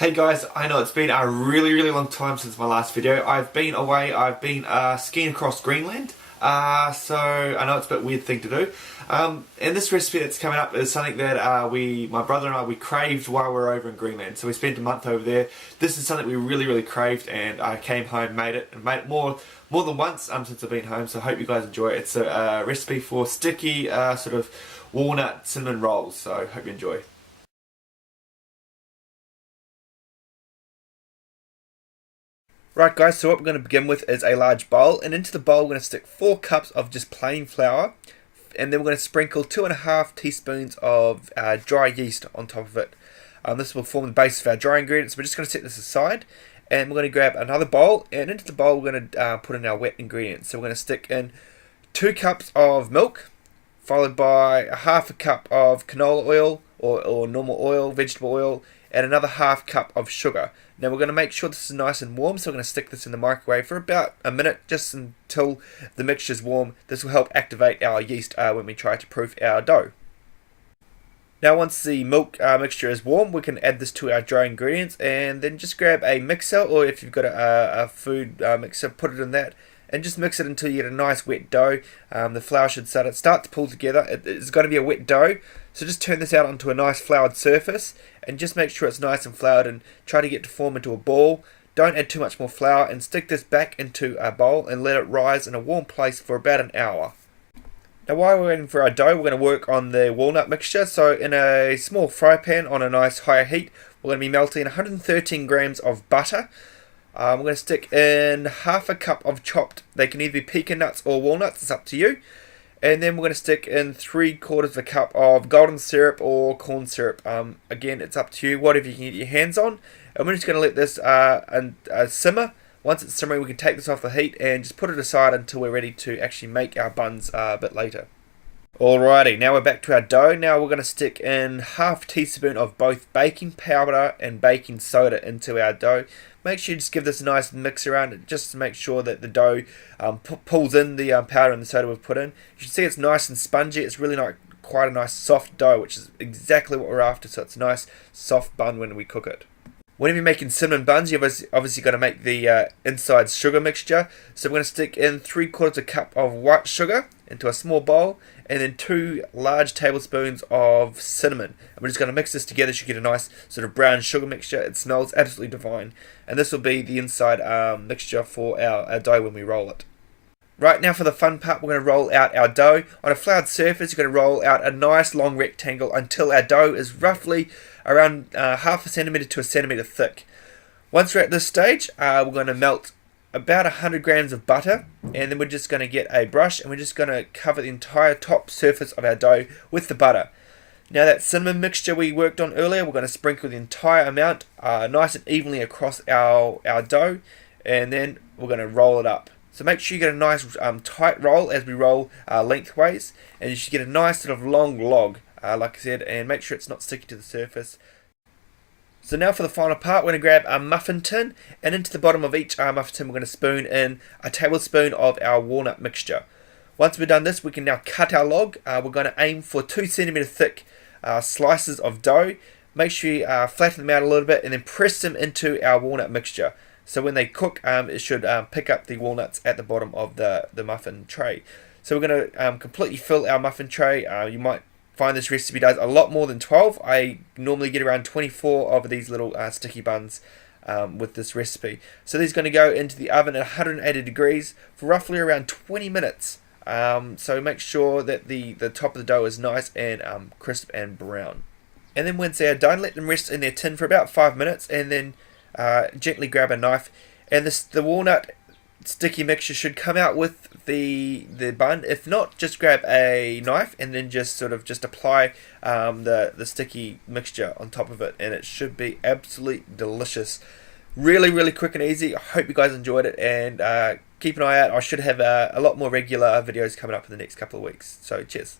Hey guys, I know it's been a really long time since my last video. I've been away, I've been skiing across Greenland, so I know it's a bit weird thing to do. And this recipe that's coming up is something that my brother and I, we craved while we were over in Greenland. So we spent a month over there. This is something we really craved, and I came home, made it, and made it more than once since I've been home. So I hope you guys enjoy it. It's a recipe for sticky sort of walnut cinnamon rolls. So hope you enjoy. Right guys, so what we're going to begin with is a large bowl, and into the bowl we're going to stick 4 cups of just plain flour, and then we're going to sprinkle 2.5 teaspoons of dry yeast on top of it. This will form the base of our dry ingredients. We're just going to set this aside, and we're going to grab another bowl, and into the bowl we're going to put in our wet ingredients. So we're going to stick in 2 cups of milk, followed by a half a cup of canola oil or normal oil, vegetable oil, and another half cup of sugar. Now we're going to make sure this is nice and warm, so we're going to stick this in the microwave for about a minute, just until the mixture is warm. This will help activate our yeast when we try to proof our dough. Now once the milk mixture is warm, we can add this to our dry ingredients, and then just grab a mixer, or if you've got a food mixer, put it in that, and just mix it until you get a nice wet dough. The flour should start to pull together. It's got to be a wet dough, so just turn this out onto a nice floured surface, and just make sure it's nice and floured, and try to get to form into a ball. Don't add too much more flour, and stick this back into a bowl and let it rise in a warm place for about an hour. Now while we're waiting for our dough, we're going to work on the walnut mixture. So in a small fry pan on a nice high heat, we're going to be melting 113 grams of butter. We're going to stick in half a cup of chopped, they can either be pecan nuts or walnuts, it's up to you. And then we're going to stick in 3/4 of a cup of golden syrup or corn syrup. Again, it's up to you, whatever you can get your hands on. And we're just going to let this simmer. Once it's simmering, we can take this off the heat and just put it aside until we're ready to actually make our buns a bit later. Alrighty, now we're back to our dough. Now we're going to stick in half teaspoon of both baking powder and baking soda into our dough. Make sure you just give this a nice mix around it, just to make sure that the dough pulls in the powder and the soda we've put in. You can see it's nice and spongy. It's really quite a nice soft dough, which is exactly what we're after. So it's a nice soft bun when we cook it. Whenever you're making cinnamon buns, you've obviously got to make the inside sugar mixture. So we're going to stick in 3/4 a cup of white sugar into a small bowl, and then 2 large tablespoons of cinnamon. And we're just going to mix this together so you get a nice sort of brown sugar mixture. It smells absolutely divine. And this will be the inside mixture for our dough when we roll it. Right, now for the fun part, we're going to roll out our dough. On a floured surface, you're going to roll out a nice long rectangle until our dough is roughly around half a centimetre to a centimetre thick. Once we're at this stage, we're going to melt about 100 grams of butter, and then we're just going to get a brush and we're just going to cover the entire top surface of our dough with the butter. Now that cinnamon mixture we worked on earlier, we're going to sprinkle the entire amount nice and evenly across our dough, and then we're going to roll it up. So make sure you get a nice tight roll as we roll lengthways, and you should get a nice sort of long log, like I said, and make sure it's not sticky to the surface. So now for the final part, we're going to grab a muffin tin, and into the bottom of each muffin tin we're going to spoon in a tablespoon of our walnut mixture. Once we've done this, we can now cut our log. We're going to aim for 2 centimetre thick slices of dough. Make sure you flatten them out a little bit, and then press them into our walnut mixture. So when they cook, it should pick up the walnuts at the bottom of the muffin tray. So we're going to completely fill our muffin tray. You might find this recipe does a lot more than 12. I normally get around 24 of these little sticky buns with this recipe. So these are going to go into the oven at 180 degrees for roughly around 20 minutes. So make sure that the top of the dough is nice and crisp and brown. And then once they're done, let them rest in their tin for about 5 minutes, and then gently grab a knife, and the walnut sticky mixture should come out with the bun. If not, just grab a knife and then just apply the sticky mixture on top of it, and it should be absolutely delicious. Really quick and easy. I hope you guys enjoyed it, and keep an eye out. I should have a lot more regular videos coming up in the next couple of weeks. So cheers.